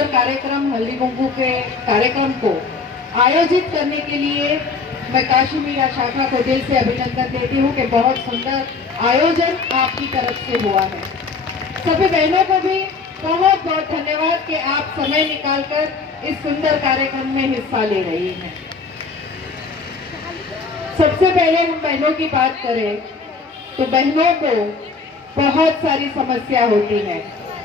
सुंदर कार्यक्रम हल्दी कुंकू के कार्यक्रम को आयोजित करने के लिए मैं काशी मीरा शाखा को दिल से अभिनंदन देती हूँ कि बहुत सुंदर आयोजन आपकी तरफ से हुआ है। सभी बहनों को भी बहुत बहुत धन्यवाद कि आप समय निकालकर इस सुंदर कार्यक्रम में हिस्सा ले रही हैं। सबसे पहले हम बहनों की बात करें तो बहनों को बहुत सारी समस्या होती है।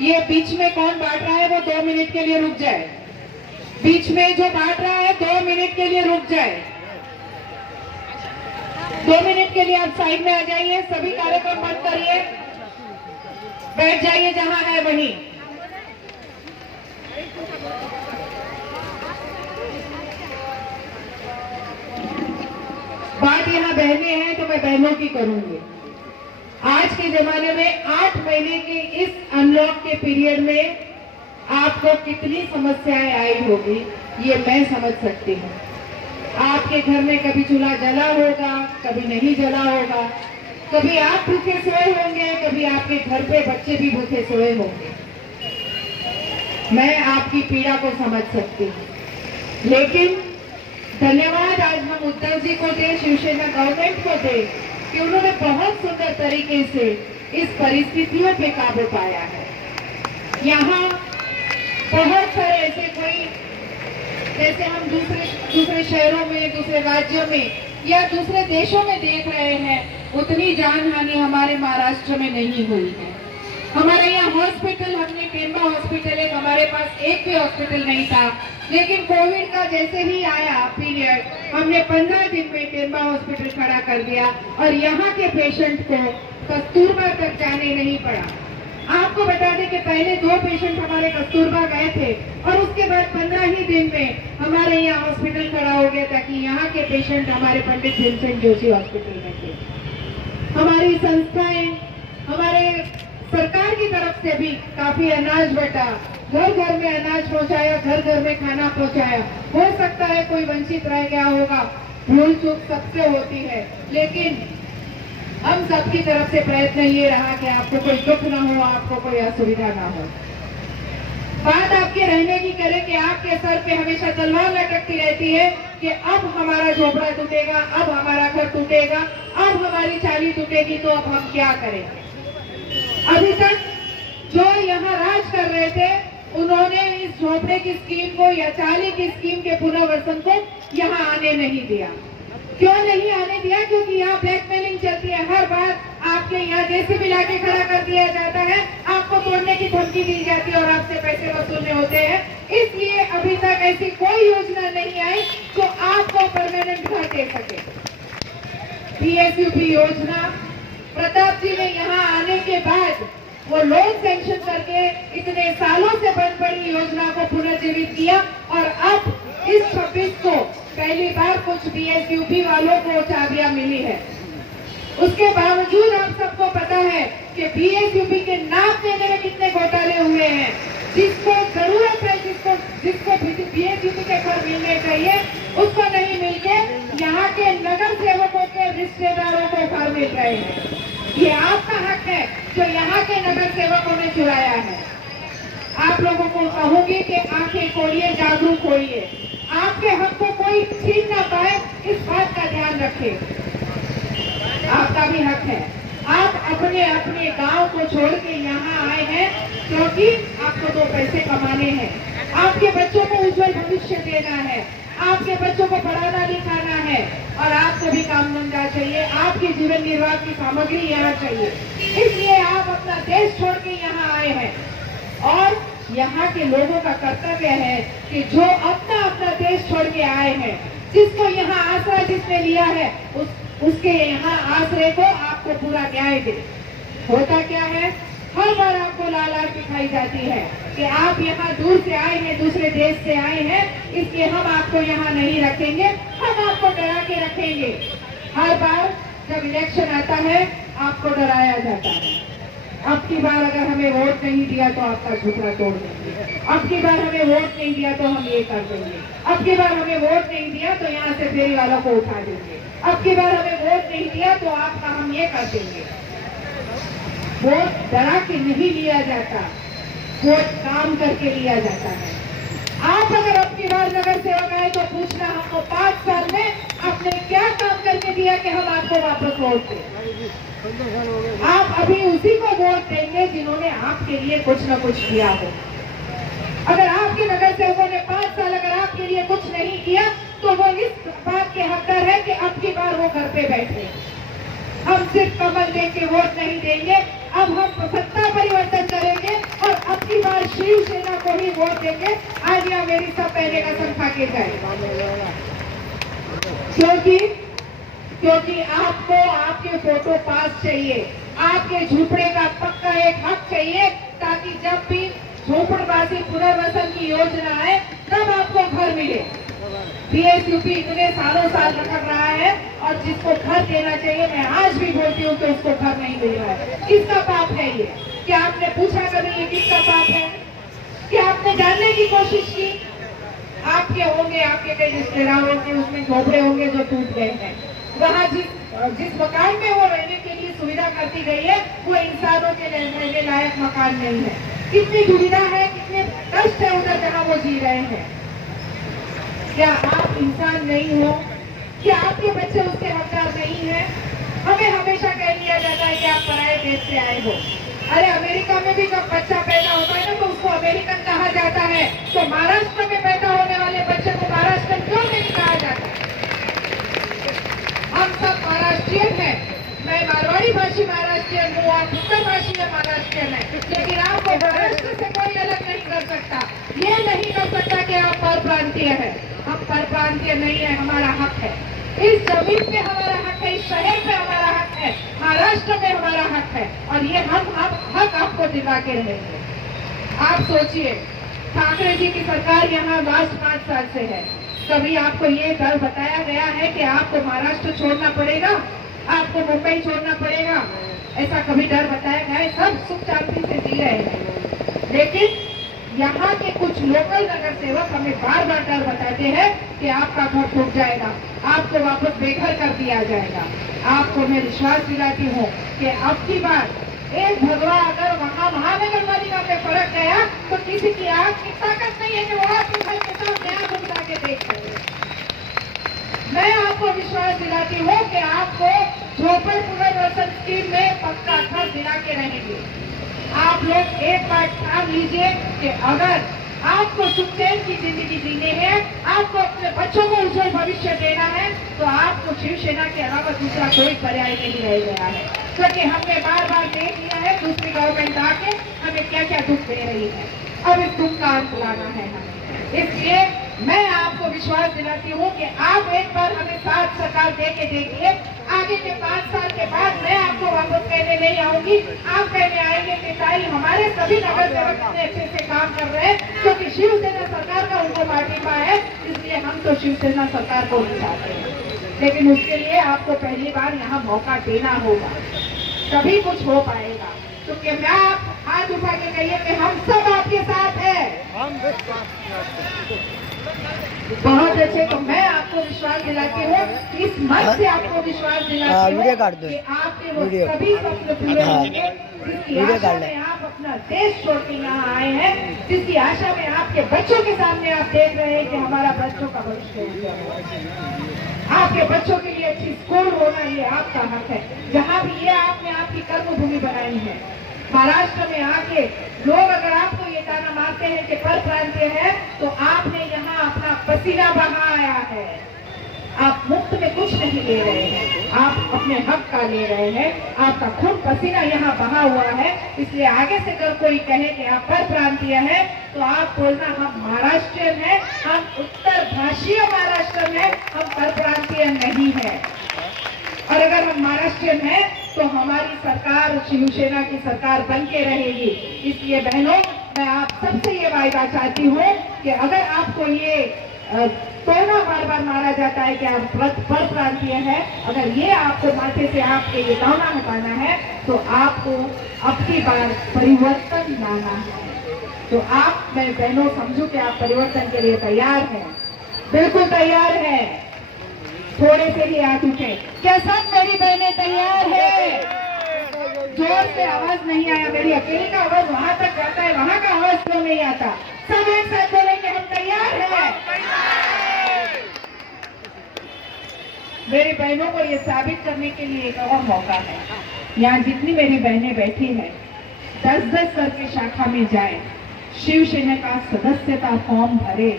ये बीच में कौन बांट रहा है वो 2 मिनट के लिए रुक जाए। बीच में जो बांट रहा है 2 मिनट के लिए रुक जाए। 2 मिनट के लिए आप साइड में आ जाइए। सभी कार्यक्रम बंद करिए, बैठ जाइए जहां है वहीं। बात यहाँ बहनें हैं तो मैं बहनों की करूंगी। आज के जमाने में 8 महीने के इस अनलॉक के पीरियड में आपको कितनी समस्याएं आई होगी ये मैं समझ सकती हूँ। आपके घर में कभी चूल्हा जला होगा, कभी नहीं जला होगा, कभी आप भूखे सोए होंगे, कभी आपके घर पे बच्चे भी भूखे सोए होंगे। मैं आपकी पीड़ा को समझ सकती हूँ, लेकिन धन्यवाद आज हम उद्धव जी को दे, शिवसेना गवर्नमेंट को दे कि उन्होंने बहुत सुंदर तरीके से इस परिस्थितियों पे काबू पाया है। यहाँ बहुत सारे ऐसे कोई जैसे हम दूसरे शहरों में, दूसरे राज्यों में या दूसरे देशों में देख रहे हैं, उतनी जान हानि हमारे महाराष्ट्र में नहीं हुई है। हमारे यहाँ हॉस्पिटल, हमने टेम्बा हॉस्पिटल है, हमारे पास एक भी हॉस्पिटल नहीं था, लेकिन कोविड का जैसे ही आया पीरियड, हमने 15 दिन में टेम्बा हॉस्पिटल खड़ा कर दिया और यहाँ के पेशेंट को कस्तूरबा तक जाने नहीं पड़ा। आपको बता दें कि पहले 2 पेशेंट हमारे कस्तूरबा गए थे और उसके बाद 15 ही दिन में हमारे यहाँ हॉस्पिटल खड़ा हो गया, ताकि यहाँ के पेशेंट हमारे पंडित भीमसेन जोशी हॉस्पिटल में थे। हमारी संस्थाएं, हमारे सरकार की तरफ से भी काफी अनाज बटा, घर घर में अनाज पहुंचाया, घर घर में खाना पहुंचाया। हो सकता है कोई वंचित रह गया होगा, भूल चूक सबसे होती है, लेकिन हम सबकी तरफ से प्रयत्न ये रहा कि आपको कोई दुख ना हो, आपको कोई असुविधा ना हो। बात आपके रहने की करें कि आपके सर पे हमेशा तलवार लटकती रहती है कि अब हमारा झोपड़ा टूटेगा, अब हमारा घर टूटेगा, अब हमारी चाली टूटेगी, तो अब हम क्या करें। अभी तक जो यहाँ राज कर रहे थे, उन्होंने इस झोपड़े की स्कीम को या चाली की स्कीम के पुनर्वसन को यहाँ आने नहीं दिया। क्यों नहीं आने दिया? क्योंकि यहाँ ब्लैकमेलिंग चलती है। हर बार आपके यहाँ जेसीबी लाके खड़ा कर दिया जाता है, आपको तोड़ने की धमकी दी जाती है और आपसे पैसे वसूलने होते हैं। इसलिए अभी तक ऐसी कोई योजना नहीं आई जो आपको परमानेंट घर दे सके। PSUP योजना प्रताप जी ने यहाँ आने के बाद वो लोन सैंक्शन करके इतने सालों से बंद पड़ी योजना को पुनर्जीवित किया और अब इस 26 को पहली बार कुछ PSUP वालों को चाबियां मिली है। उसके बावजूद आप सबको पता है कि PSUP के नाम देने में कितने घोटाले हुए हैं। जिसको जरूरत है, जिसको PSUP के घर मिलने चाहिए, उसको नहीं मिलके यहाँ के नगर सेवकों के रिश्तेदारों को घर मिल रहे हैं। ये आपका हक है जो यहाँ के नगर सेवकों ने चुराया है। आप लोगों को कहूंगी कि आंखें खोलिए, जागरूक होइए। आपके हक को कोई छीन ना पाए, इस बात का ध्यान रखें। आपका भी हक है। आप अपने अपने गांव को छोड़ के यहाँ आए हैं क्योंकि आपको 2 पैसे कमाने हैं, आपके बच्चों को उज्जवल भविष्य देना है, आपके बच्चों को पढ़ाना लिखाना है और आपको भी काम धंधा चाहिए, आपके जीवन निर्वाह की सामग्री यहाँ चाहिए। इसलिए आप अपना देश छोड़ के यहाँ आए हैं और यहाँ के लोगों का कर्तव्य है कि जो अपना देश छोड़ के आए हैं, जिसको यहाँ आसरा जिसने लिया है, उसके यहाँ आसरे को आपको पूरा न्याय दे। होता क्या है, हर बार आपको लालच दिखाई जाती है कि आप यहाँ दूर से आए हैं, दूसरे देश से आए हैं, इसलिए हम आपको यहाँ नहीं रखेंगे, हम आपको डरा के रखेंगे। हर बार जब इलेक्शन आता है आपको डराया जाता है। अब की बार अगर हमें वोट नहीं दिया तो आपका झुकरा तोड़ देंगे, अब की बार हमें वोट नहीं दिया तो हम ये कर देंगे, अब की बार हमें वोट नहीं दिया तो यहाँ से फेरी वालों को उठा देंगे, अब की बार हमें वोट नहीं दिया तो आपका हम ये कर देंगे। वोट डरा के नहीं लिया जाता, वोट काम करके लिया जाता है। आप अगर अपनी बार नगर सेवक आए तो पूछना हमको 5 साल में आपने क्या काम करके दिया कि हम आपको वापस वोट दें। आप अभी उसी को वोट देंगे जिन्होंने आपके लिए कुछ न कुछ किया हो। अगर आपके नगर सेवकों ने 5 साल अगर आपके लिए कुछ नहीं किया तो वो इस बात के हकदार है कि अब की बार वो घर पे बैठे। हम सिर्फ कमल देख के वोट नहीं देंगे, अब हम सत्ता परिवर्तन करेंगे और अब की बार शिवसेना को ही वोट देंगे। आज यहाँ मेरी सब पहले कसम खा के जाए, क्योंकि आपको आपके फोटो पास चाहिए, आपके झूपड़े का पक्का एक हक चाहिए, ताकि जब भी झोपड़वासी पुनर्वसन की योजना है तब आपको घर मिले। बीएसयूपी इतने सालों साल रख रहा है और जिसको घर देना चाहिए, मैं आज भी बोलती हूँ कि उसको घर नहीं मिल रहा है। किसका पाप है ये? क्या आपने पूछा कभी ये किसका पाप है? क्या आपने जानने की कोशिश की? आपके होंगे, आपके कई रिश्तेदार होंगे, उसमें झोपड़े होंगे जो टूट गए हैं। वहाँ जिस मकान में वो रहने के लिए सुविधा करती गई है वो इंसानों के रहने लायक मकान नहीं है। कितनी दुविधा है, कितने कष्ट है उधर जहाँ वो जी रहे हैं। क्या आप इंसान नहीं हो? क्या आपके बच्चे उसके हकदार नहीं हैं? हमें हमेशा कह दिया जाता है कि आप पराये देश से आए हो। अरे अमेरिका में भी जब बच्चा पैदा होता है ना तो उसको अमेरिकन कहा जाता है, तो महाराष्ट्र में पैदा होने वाले बच्चे को महाराष्ट्र क्यों नहीं कहा जाता? हम सब महाराष्ट्रियन हैं। मैं मारवाड़ी भाषी महाराष्ट्रियन हूँ, आप उत्तर भाषी महाराष्ट्रियन है, लेकिन आपको महाराष्ट्र से कोई अलग नहीं कर सकता। ये नहीं कर सकता कि आप पर प्रांतीय है। हम पर प्रांतीय नहीं है, हमारा हक है। इस जमीन पे हमारा हक है, इस शहर पे हमारा हक है, महाराष्ट्र में हमारा हक है, और ये हम हक आपको दिला के रहेंगे। आप सोचिए, ठाकरे जी की सरकार यहाँ लास्ट 5 साल से है। कभी आपको ये डर बताया गया है कि आपको महाराष्ट्र छोड़ना पड़ेगा, आपको मुंबई छोड़ना पड़ेगा? ऐसा कभी डर बताया गया है? सब सुख शांति से जी रहे हैं। लेकिन यहाँ के कुछ लोकल नगर सेवक हमें बार बार डर बताते हैं कि आपका घर टूट जाएगा, आपको वापस बेघर कर दिया जाएगा। आपको मैं विश्वास दिलाती हूँ कि अब की बार एक भगवा अगर वहाँ महानगर पालिका में फर्क गया तो किसी की आंख की ताकत नहीं है कि वो आपके घर के सामने आंख उठा के देख सके। मैं आपको विश्वास दिलाती हूँ कि आपको झोपड़ पुनर्वसन स्कीम में पक्का घर दिला के रहेंगे। आप लोग एक बात ठान लीजिए कि अगर आपको सुखचैन की जिंदगी जीनी है, आपको अपने बच्चों को उज्जवल भविष्य देना है, तो आपको शिवसेना के अलावा दूसरा कोई पर्याय नहीं रह गया है। क्योंकि हमने बार बार देख लिया है दूसरी गवर्नमेंट आके हमें क्या क्या दुख दे रही है। अब इस दुख का अंत लाना है हमें। इसलिए मैं आपको विश्वास दिलाती हूँ कि आप एक बार हमें साथ सरकार दे के देखिए। आगे के 5 साल के बाद मैं आपको वापस कहने नहीं आऊंगी, आप कहने आएंगे कि ताई हमारे सभी नगर सेवक इतने अच्छे से काम कर रहे हैं, क्योंकि शिवसेना सरकार का उनको माटीमा है, इसलिए हम तो शिवसेना सरकार को नहीं चाहते हैं। लेकिन उसके लिए आपको पहली बार यहाँ मौका देना होगा, तभी कुछ हो पाएगा। तो क्या मैं आप हाथ उठा के कहिए कि हम सब आपके साथ हैं। बहुत अच्छे। तो मैं आपको विश्वास दिलाती हूँ, इस मन से आपको विश्वास दिलाती हूँ कि आपके वो सभी सपने पूरे होंगे, जिसकी आशा में आप अपना देश छोड़ के यहाँ आए हैं, जिसकी आशा में आपके बच्चों के सामने आप देख रहे हैं कि हमारा बच्चों का भविष्य आपके बच्चों के लिए अच्छी स्कूल होना ये आपका हक है। जहाँ भी ये आपने आपकी कर्म भूमि बनाई है, महाराष्ट्र में आके लोग अगर आपको ये ताना मारते हैं कि पर प्रांतीय है, तो आपने यहाँ अपना पसीना बहाया है। आप मुफ्त में कुछ नहीं ले रहे हैं, आप अपने हक का ले रहे हैं। आपका खून पसीना यहाँ बहा हुआ है। इसलिए आगे से अगर कोई कहे कि आप पर प्रांतीय है, तो आप बोलना हम महाराष्ट्रियन है, हम उत्तर भाषीय महाराष्ट्र है, हम पर प्रांतीय नहीं है। और अगर हम महाराष्ट्रियन हैं तो हमारी सरकार शिवसेना की सरकार बन के रहेगी। इसलिए बहनों, मैं आप सबसे ये वायदा चाहती हूँ कि अगर आपको ये तोना बार बार मारा जाता है कि आप पर प्रांतीय है, अगर ये आपको माथे से आपके ये दाना हटाना है, तो आपको अब की बार परिवर्तन लाना है। तो आप, मैं बहनों समझू कि आप परिवर्तन के लिए तैयार हैं, बिल्कुल तैयार हैं। थोड़े से ही हाथ उठे, क्या सब मेरी बहनें तैयार है? जोर से आवाज नहीं आया, मेरी अकेले का आवाज वहां तक जाता है, वहां का आवाज क्यों नहीं आता? सब एक साथ बोलेंगे हम तैयार हैं। मेरी बहनों को ये साबित करने के लिए एक और मौका है। यहाँ जितनी मेरी बहनें बैठी हैं 10-10 करके शाखा में जाए, शिवसेना का सदस्यता फॉर्म भरे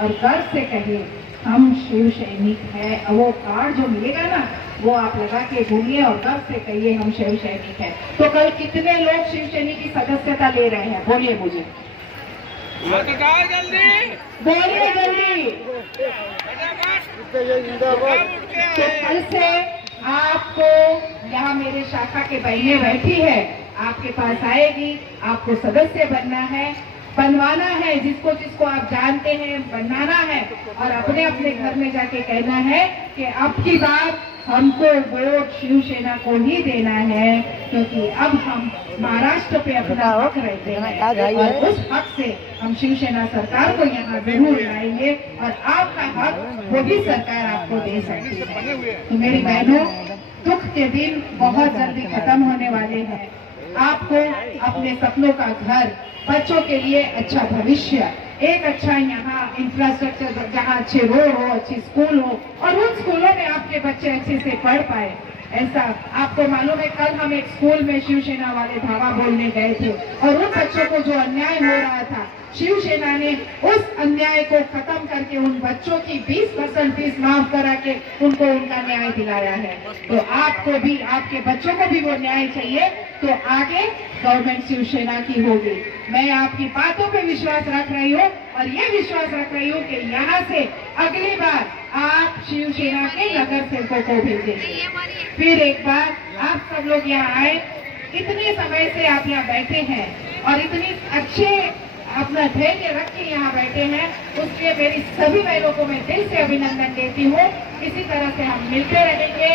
और गर्व से कहे हम शिव सैनिक है। और वो कार्ड जो मिलेगा ना वो आप लगा के घूमिए और गर्व से कहिए हम शिव सैनिक है। तो कल कितने लोग शिव सैनिक की सदस्यता ले रहे हैं? बोलिए मुझे, जल्दी बोलिए जल्दी। तो कल से आपको यहाँ मेरे शाखा के बहनें बैठी है, आपके पास आएगी, आपको सदस्य बनना है, बनवाना है, जिसको जिसको आप जानते हैं बनाना है और अपने अपने घर में जाके कहना है कि अब की बार हमको वोट शिवसेना को ही देना है, क्योंकि अब हम महाराष्ट्र पे अपना हक रहते हैं और उस हक से हम शिवसेना सरकार को यहाँ जरूर लाएंगे और आपका हक वो भी सरकार आपको दे सकती है। तो मेरी बहनों, दुख के दिन बहुत जल्दी खत्म होने वाले हैं। आपको अपने सपनों का घर, बच्चों के लिए अच्छा भविष्य, एक अच्छा यहाँ इंफ्रास्ट्रक्चर जहाँ अच्छे रोड हो, अच्छी स्कूल हो और उन स्कूलों में आपके बच्चे अच्छे से पढ़ पाए, ऐसा आपको मालूम है। कल हम एक स्कूल में शिवसेना वाले धावा बोलने गए थे और उन बच्चों को जो अन्याय हो रहा था, शिवसेना ने उस अन्याय को खत्म करके उन बच्चों की 20% फीस माफ करा के उनको उनका न्याय दिलाया है। तो आपको भी, आपके बच्चों को भी वो न्याय चाहिए, तो आगे गवर्नमेंट शिवसेना की होगी। मैं आपकी बातों पे विश्वास रख रही हूँ और ये विश्वास रख रही हूँ कि यहाँ से अगली बार आप शिवसेना के नगर सेवकों को भेजेंगे। फिर एक बार आप सब लोग यहाँ आए, इतने समय से आप यहाँ बैठे हैं और इतनी अच्छे अपना धैर्य रख के यहाँ बैठे हैं, उसके मेरी सभी बहनों को मैं दिल से अभिनंदन देती हूँ। इसी तरह से हम मिलते रहेंगे